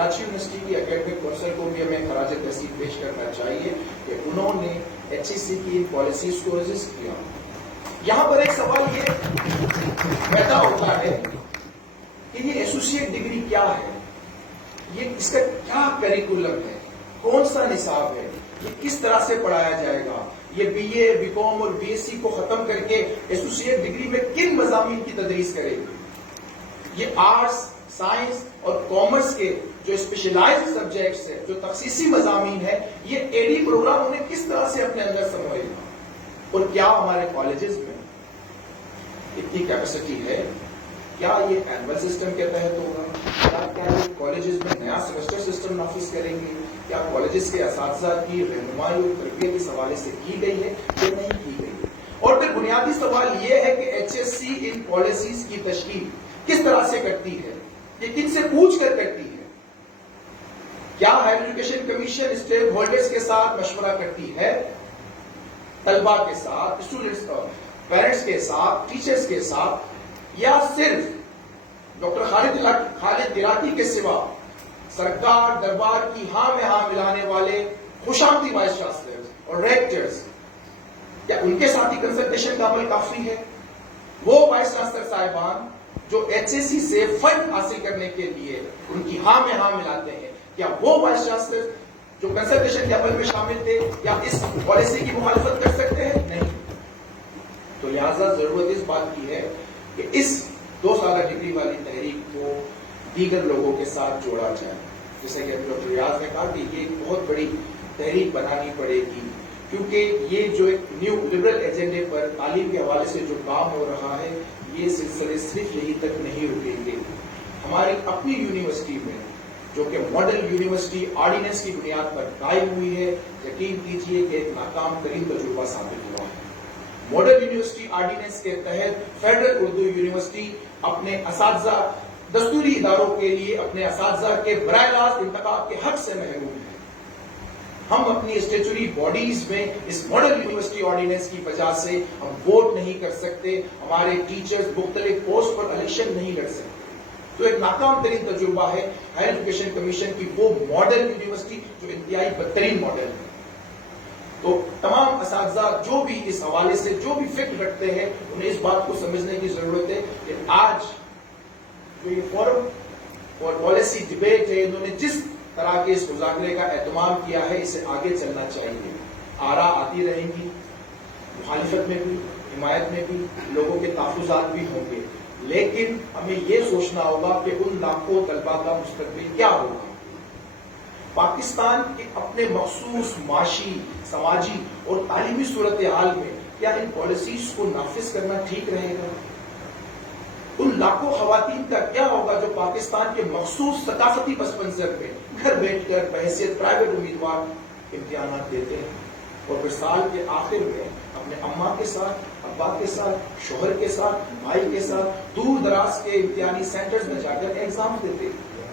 Karachi university کی academic council کو بھی ہمیں خراج تحسین پیش کرنا چاہیے کہ انہوں نے HEC کی پالیسیز کو رجسٹ کیا. یہاں پر ایک سوال یہ پیدا ہوتا ہے کہ یہ ایسوسیٹ ڈگری کیا ہے, یہ اس کا کیا کریکولم ہے, کون سا نصاب ہے, یہ کس طرح سے پڑھایا جائے گا, یہ BA, BCom اور BSc کو ختم کر کے ایسوسیٹ ڈگری میں کن مضامین کی تدریس کرے گی. یہ آرٹس, سائنس اور کامرس کے جو اسپیشلائزڈ سبجیکٹس ہیں, جو تخصیصی مضامین ہیں, یہ AD پروگرام انہیں کس طرح سے اپنے اندر سمجھے گا. اور کیا ہمارے کالجز میں اتنی کیپیسٹی ہے, کیا یہ اینول سسٹم کے تحت ہوگا, کیا یہ کالجز میں نیا سیمسٹر سسٹم نافذ کریں گے, کیا کالجز کے اساتذہ کی رہنمائی اور تربیت اس حوالے سے کی گئی ہے یا نہیں کی گئی. اور پھر بنیادی سوال یہ ہے کہ HSC ان پالیسیز کی تشکیل کس طرح سے کرتی ہے, یہ کن سے پوچھ کر کرتی ہے. کیا higher education commission stakeholders کے ساتھ مشورہ کرتی ہے, طلباء کے ساتھ, اسٹوڈنٹس, پیرنٹس کے ساتھ, ٹیچرز کے ساتھ, یا صرف ڈاکٹر خالد عراقی کے سوا سرکار دربار کی ہاں میں ہاں ملانے والے خوشامدی وائس چانسلرز اور ریکٹرز, کیا ان کے ساتھ ہی کنسلٹیشن کا عمل کافی ہے. وہ وائس چانسلر صاحبان جو HSC سے فنڈ حاصل کرنے کے لیے ان کی ہاں میں ہاں ملاتے ہیں, کیا وہ وائس چانسلر جو کنسلٹیشن کے عمل میں شامل تھے یا اس پالیسی کی مخالفت کر سکتے ہیں؟ نہیں. تو لہٰذا ضرورت اس بات کی ہے کہ اس 2 سالہ ڈگری والی تحریک کو دیگر لوگوں کے ساتھ جوڑا جائے. جیسے کہ ڈاکٹر ریاض نے کہا کہ یہ ایک بہت بڑی تحریک بنانی پڑے گی, کیونکہ یہ جو ایک نیو لبرل ایجنڈے پر تعلیم کے حوالے سے جو کام ہو رہا ہے, یہ سلسلے صرف یہی تک نہیں رکیں گے. ہماری اپنی یونیورسٹی میں جو کہ ماڈل یونیورسٹی آرڈیننس کی بنیاد پر قائم ہوئی ہے, یقین کیجئے کہ ایک ناکام ترین تجربہ ثابت ہوا ہے. ماڈل یونیورسٹی آرڈیننس کے تحت فیڈرل اردو یونیورسٹی اپنے اساتذہ دستوری اداروں کے لیے اپنے اساتذہ کے براہ راست انتخاب کے حق سے محروم ہیں. ہم اپنی اسٹیچوری باڈیز میں اس ماڈل یونیورسٹی آرڈیننس کی وجہ سے ہم ووٹ نہیں کر سکتے, ہمارے ٹیچرز مختلف پوسٹ پر الیکشن نہیں لڑ سکتے. تو ایک ناکام ترین تجربہ ہے ہائر ایجوکیشن کمیشن کی وہ ماڈل یونیورسٹی جو انتہائی بدترین ماڈل ہے. تو تمام اساتذہ جو بھی اس حوالے سے جو بھی فکر رکھتے ہیں, انہیں اس بات کو سمجھنے کی ضرورت ہے کہ آج جو یہ فورم اور پالیسی ڈبیٹ ہے, انہوں نے جس طرح کے اس مذاکرے کا اہتمام کیا ہے, اسے آگے چلنا چاہیے. آراء آتی رہیں گی, مخالفت میں بھی, حمایت میں بھی, لوگوں کے تحفظات بھی ہوں گے, لیکن ہمیں یہ سوچنا ہوگا کہ ان لاکھوں طلباء کا مستقبل کیا ہوگا. پاکستان کے اپنے مخصوص معاشی, سماجی اور تعلیمی صورتحال میں کیا ان پالیسیز کو نافذ کرنا ٹھیک رہے گا؟ ان لاکھوں خواتین کا کیا ہوگا جو پاکستان کے مخصوص ثقافتی پس منظر میں گھر بیٹھ کر بحیثیت پرائیویٹ امیدوار امتحانات دیتے ہیں, اور پھر سال کے آخر میں اپنے اماں کے ساتھ, ابا کے ساتھ, شوہر کے ساتھ, بھائی کے ساتھ دور دراز کے امتحانی سینٹرز میں جا کر ایگزام دیتے ہیں.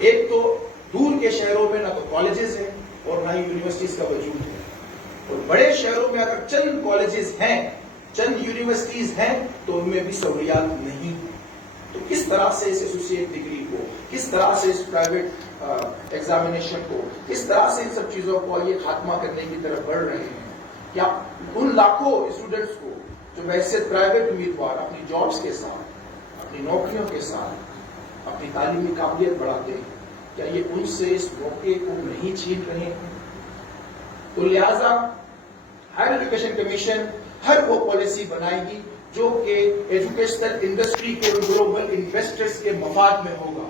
ایک تو دور کے شہروں میں نہ تو کالجز ہیں اور نہ ہی یونیورسٹیز کا وجود ہے, اور بڑے شہروں میں اگر چند کالجز ہیں, چند یونیورسٹیز ہیں, تو ان میں بھی سہولیات نہیں. تو کس طرح سے اس ایسوسیٹ ڈگری کو, کس طرح سے اس پرائیویٹ ایگزامینیشن کو, کس طرح سے ان سب چیزوں کو یہ خاتمہ کرنے کی طرف بڑھ رہے ہیں؟ کیا ان لاکھوں اسٹوڈنٹس کو جو بحیثیت پرائیویٹ امیدوار اپنی جابز کے ساتھ, اپنی نوکریوں کے ساتھ اپنی تعلیمی قابلیت بڑھاتے ہیں, کیا یہ ان سے اس موقع کو نہیں چھین رہے ہیں؟ تو لہذا ہائر ایجوکیشن کمیشن ہر وہ پالیسی بنائے گی جو کہ ایجوکیشنل انڈسٹری کے گلوبل انویسٹرز کے مفاد میں ہوگا,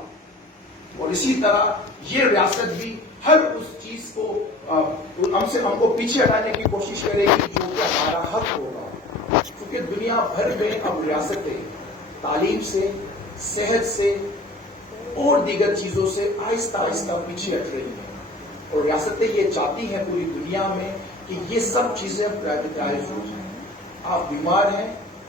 اور اسی طرح یہ ریاست بھی ہر اس چیز کو ہم کو پیچھے ہٹانے کی کوشش کرے گی جو کہ ہمارا حق ہوگا. کیونکہ دنیا بھر میں اب ریاستیں تعلیم سے, صحت سے اور دیگر چیزوں سے آہستہ آہستہ پیچھے ہٹ رہی ہیں, اور ریاستیں یہ چاہتی ہیں پوری دنیا میں کہ یہ سب چیزیں پرائیویٹائز ہو جائیں. آپ بیمار ہیں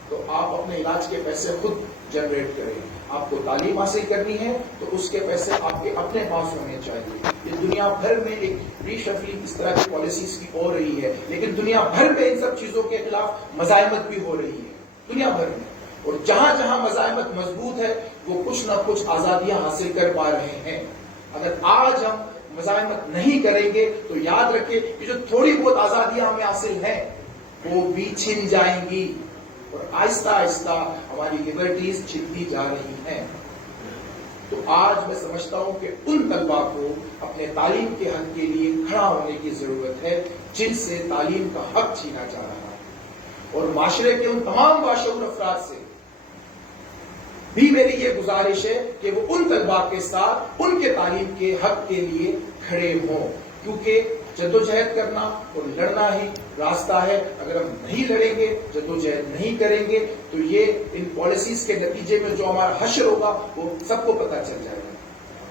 تو آپ اپنے علاج کے پیسے خود جنریٹ کریں, آپ کو تعلیم حاصل کرنی ہے تو اس کے پیسے آپ کے اپنے پاس ہونے چاہیے. یہ دنیا بھر میں ایک ری شفلنگ اس طرح کی پالیسیز کی ہو رہی ہے, لیکن دنیا بھر میں ان سب چیزوں کے خلاف مزاحمت بھی ہو رہی ہے دنیا بھر میں, اور جہاں جہاں مزاحمت مضبوط ہے وہ کچھ نہ کچھ آزادیاں حاصل کر پا رہے ہیں. اگر آج ہم مزاحمت نہیں کریں گے تو یاد رکھیں کہ جو تھوڑی بہت آزادیاں ہمیں حاصل ہیں وہ بھی چھن جائیں گی اور آہستہ آہستہ ہماری لبرٹیز چھنتی جا رہی ہیں. تو آج میں سمجھتا ہوں کہ ان طلباء کو اپنے تعلیم کے حق کے لیے کھڑا ہونے کی ضرورت ہے جن سے تعلیم کا حق چھینا جا رہا ہے. اور معاشرے کے ان تمام باشعور افراد سے بھی میری یہ گزارش ہے کہ وہ ان طلباء کے ساتھ ان کے تعلیم کے حق کے لیے کھڑے ہوں، کیونکہ جدوجہد کرنا اور لڑنا ہی راستہ ہے. اگر ہم نہیں لڑیں گے، جدوجہد نہیں کریں گے تو یہ ان پالیسیز کے نتیجے میں جو ہمارا حشر ہوگا وہ سب کو پتہ چل جائے گا.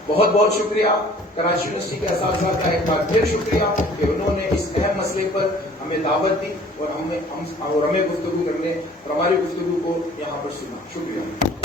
بہت بہت شکریہ کراچی یونیورسٹی کے اساتذہ کا، ایک بار پھر شکریہ کہ انہوں نے اس اہم مسئلے پر ہمیں دعوت دی اور ہمیں گفتگو کرنے اور ہماری گفتگو کو یہاں پر سنا. شکریہ.